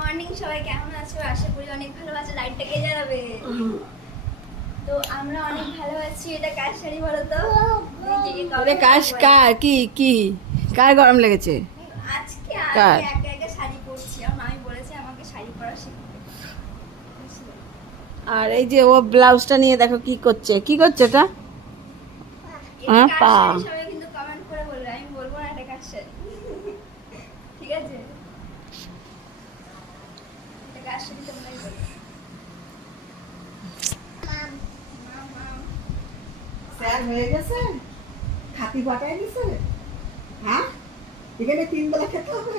Morning সবাই কেমন আছো? আশা করি অনেক ভালো আছো। লাইটটা কে জ্বালাবে? তো আমরা অনেক ভালো আছি। এটা কার শাড়ি বলো তো? দেখি কে comment ওরে কার? কি কি? কার গরম লেগেছে? আজকে কার? একা একা শাড়ি পরছি। বলেছে আমাকে শাড়ি পরা শিখতে আর এই যে ও ব্লাউজটা নিয়ে দেখো কি করছে। কি করছে এটা এটা হ্যাঁ, পা। সবাই কিন্তু কমেন্ট করে বলবে। আমি বলব না এটা কার শাড়ি। ঠিক আছে এটা কার শাড়ি তোমরাই বলবে মাম, মাম। স্যার হয়ে গেছে? খাতি পাঠায় দিছে? হ্যাঁ? এখানে তিন বেলা খেতে হবে।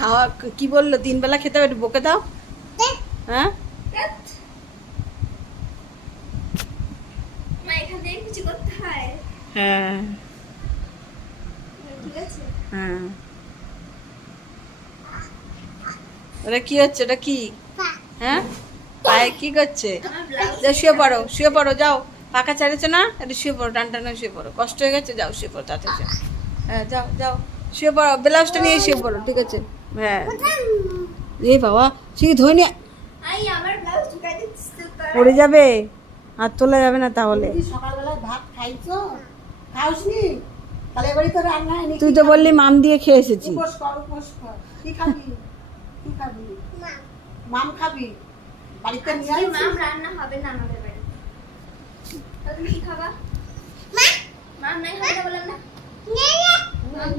খাওয়া কি বলল? তিন বেলা খেতে হবে একটু বকে দাও। হ্যাঁ? হয়? হ্যাঁ ঠিক আছে হ্যাঁ ওটা কি হচ্ছে? ওটা কি? হ্যাঁ? পায়ে কি করছে? যাও শুয়ে পড়ো শুয়ে পড়ো যাও। পাখা ছাড়েছে না? একটু শুয়ে পড়ো টান টানা শুয়ে পড়ো। কষ্ট হয়ে গেছে? যাও শুয়ে পড়ো তাতে হ্যাঁ যাও যাও। শুয়ে পড়ো ব্লাউজটা নিয়ে শুয়ে পড়ো ঠিক আছে? হ্যাঁ। এ বাবা সে কি ধরে নিয়ে। পড়ে যাবে? আর তোলা যাবে না তাহলে। তুই ভাত খাইছো? খাওসনি? তো তুই তো বললি মাম দিয়ে খেয়ে এসেছি। কি খাবি? মাম খাবি? বাড়িতে নিয়ে আজকে মাম রান্না হবে না আমাদের বাড়িতে। তো তুমি কি খাবা? মাম নাই হবে না বললাম না। নেই, নেই,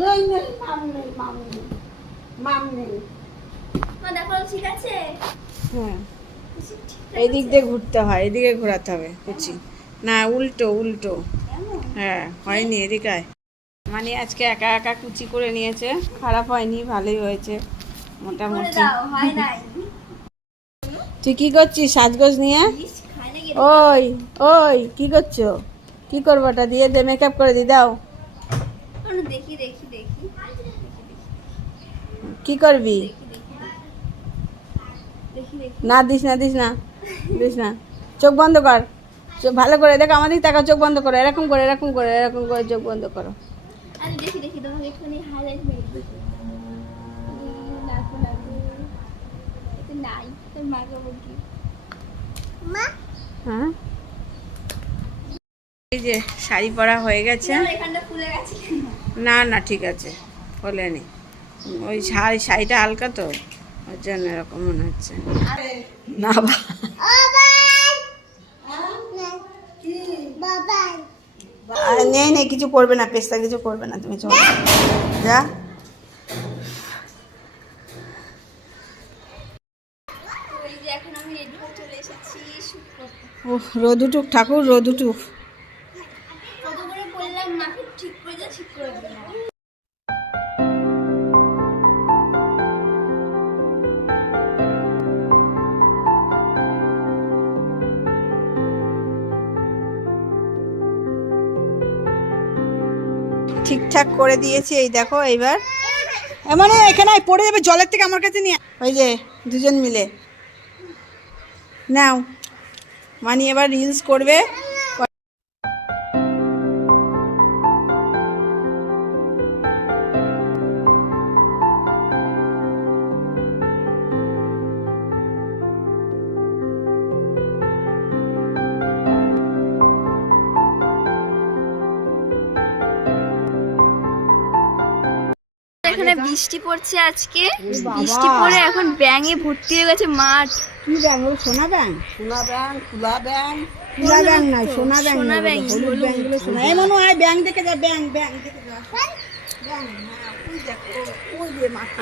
নেই, নেই, মাম নেই মাম নেই মাম নেই। মা দেখো ঠিক আছে? হ্যাঁ। ঠিকঠাক এই দিক দিয়ে ঘুরতে হয় এদিকে ঘোরাতে হবে কুচি। না উল্টো উল্টো। হ্যাঁ হয়নি এদিকে আয়। মানে আজকে একা একা কুচি করে নিয়েছে। খারাপ হয়নি ভালোই হয়েছে মোটামুটি। তুই কি করছিস সাজগোজ নিয়ে? ওই ওই কি করছ? কি করব ওটা দিয়ে দে মেকআপ করে দি দাও। দেখি দেখি দেখি। কি করবি? না দিস না দিস না দিস না। চোখ বন্ধ কর। চোখ ভালো করে দেখ আমাদের তাকা চোখ বন্ধ করো এরকম করে এরকম করে এরকম করে চোখ বন্ধ করো। তোমাকে হাইলাইট মেরে নাই তোর বলছি। মা? হ্যাঁ? এই যে শাড়ি পরা হয়ে গেছে? না না ঠিক আছে বলেনি ওই শাড়ি শাড়িটা হালকা তো ওর জন্য এরকম মনে হচ্ছে। না বা আর নেই নেই, কিছু করবে না, পেস্তা কিছু করবে না, তুমি চলো। যা। রোদুটুক ঠাকুর যে ঠিকঠাক করে দিয়েছি, এই দেখো এইবার। মানে এখানে পড়ে যাবে জলের থেকে আমার কাছে নিয়ে ওই যে দুজন মিলে। নাও। মানে এবার রিলস করবে। এখানে বৃষ্টি পড়ছে আজকে। বৃষ্টি পড়ে এখন ব্যাঙে ভর্তি হয়ে গেছে মাঠ। কি ব্যাঙ ও? সোনা ব্যাং সোনা ব্যাং তুলা ব্যাং তুলা ব্যাং নাই সোনা ব্যাং সোনা ব্যাঙ, হলুদ সোনা এই মনে হয় ব্যাং দেখে যা ব্যাং ব্যাং দেখে যা।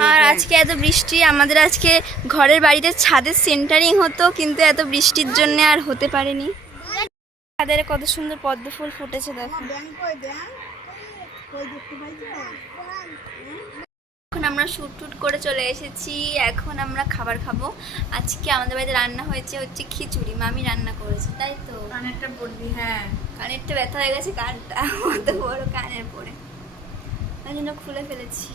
আর আজকে এত বৃষ্টি আমাদের আজকে ঘরের বাড়িতে ছাদের সেন্টারিং হতো কিন্তু এত বৃষ্টির জন্য আর হতে পারেনি। ছাদের কত সুন্দর পদ্ম ফুল ফুটেছে দেখো। এখন আমরা শুট টুট করে চলে এসেছি এখন আমরা খাবার খাব। আজকে আমাদের বাড়িতে রান্না হয়েছে হচ্ছে খিচুড়ি মামি রান্না করেছে তাই তো? কানেরটা পড়বি হ্যাঁ। কানেরটা ব্যথা হয়ে গেছে কানটা অত বড় কানের পরে তাই জন্য খুলে ফেলেছি।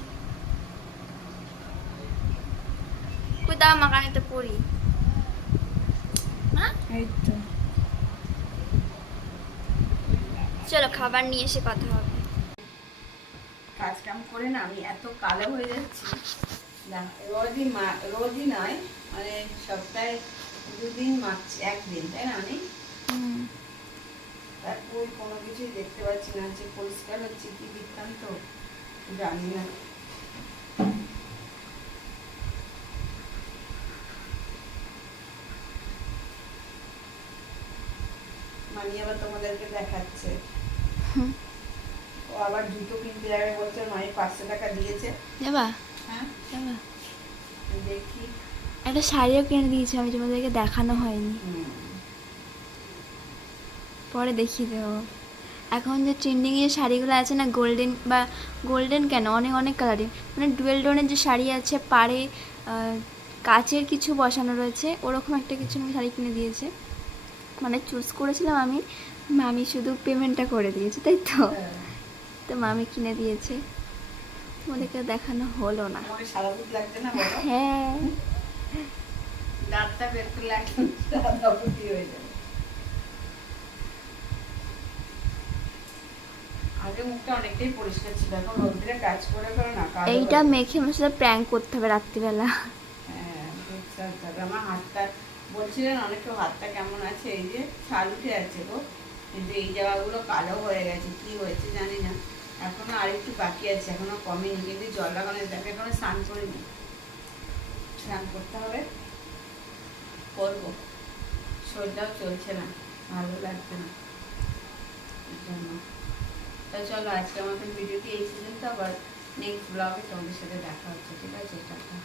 দাও মা কানেরটা এই চলো খাবার নিয়ে এসে কথা হবে। কাজ কাম করে না আমি এত কালো হয়ে যাচ্ছি না রোজই মা রোজই নয় মানে সপ্তাহে দুদিন মারছি একদিন তাই না হুম। তারপর কোনো কিছুই দেখতে পাচ্ছি না যে পরিষ্কার হচ্ছে কি বৃত্তান্ত জানি না মানি আবার তোমাদেরকে দেখাচ্ছে হুম। ও আবার জুতো কিনতে যাবে বলছে মায়ের পাঁচশো টাকা দিয়েছে। যাবা? হ্যাঁ? যাবা? দেখি। একটা শাড়িও কিনে দিয়েছি আমি তোমাদেরকে দেখানো হয়নি। পরে দেখিয়ে দেবো। এখন যে ট্রেন্ডিং এর শাড়িগুলো আছে না গোল্ডেন বা গোল্ডেন কেন? অনেক অনেক কালারিং মানে ডুয়েল টোনের যে শাড়ি আছে পাড়ে কাচের কিছু বসানো রয়েছে ওরকম একটা কিছু আমি শাড়ি কিনে দিয়েছে। মানে চুজ করেছিলাম আমি মামি শুধু পেমেন্টটা করে দিয়েছে তাই তো? হ্যাঁ। তো মামি কিনে দিয়েছে। তোমাদেরকে দেখানো হলো না। হ্যাঁ। দাঁতটা বের হয়ে যাবে। এইটা মেখে প্র্যাঙ্ক করতে হবে রাত্রিবেলা। হ্যাঁ, আমার হাতটা বলছিলেন অনেকে হাতটা কেমন আছে? এই যে ছাল উঠে আছে গো। কিন্তু এই জায়গাগুলো কালো হয়ে গেছে কি হয়েছে জানি না। এখনও আরেকটু বাকি আছে, এখনও কমেনি, কিন্তু জল লাগানো দেখে, এখনও স্নান করিনি। স্নান করতে হবে, করব। শরীরটাও চলছে না, ভালো লাগছে না। জন্য। তা চলো আজকে আমাদের ভিডিওটি এই পর্যন্ত, আবার নেক্সট ব্লগে তোমাদের সাথে দেখা হচ্ছে, ঠিক আছে? টাটা।